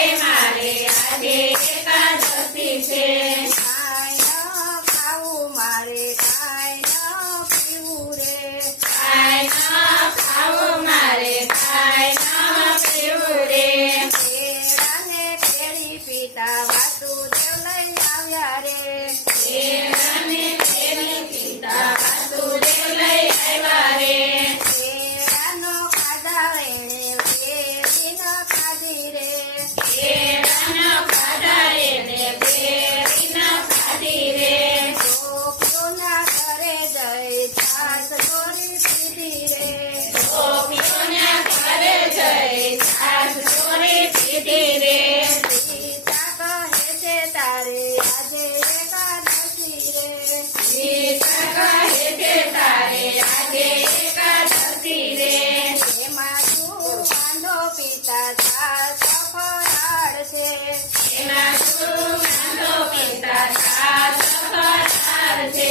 મારે આજે એકાદશી છે કાંઈ ન ખાવું મારે કાંઈ ન પીવું રે કાંઈ ન ખાવું મારે કાંઈ ન પીવું રે કેળા ને કેળી પીતા વાસુદેવ લઈ આવ્યા રે કેળાને કેરી પિતા વાસુદેવ લઈ આવ્યા રે કેળાનો ખાધા એણે કેળી ન ખાધી રે કેળાના ખાધા એને કેરી ન ખાધી રે ગોપીઓના ઘરે જઈ છાસ ચોરી પીધી રે ગોપીઓના ઘરે જઈ છાશ ચોરી પીધી રે સીતા કહે છે તારે આજે એકાદશી રે સીતા કહે છે તારે આજે એકાદશી રે એમાં તું વાંધો પીતા છાસ ફરાળ છે એમાં તું વાંધો પીતા છાશ ફરાળ છે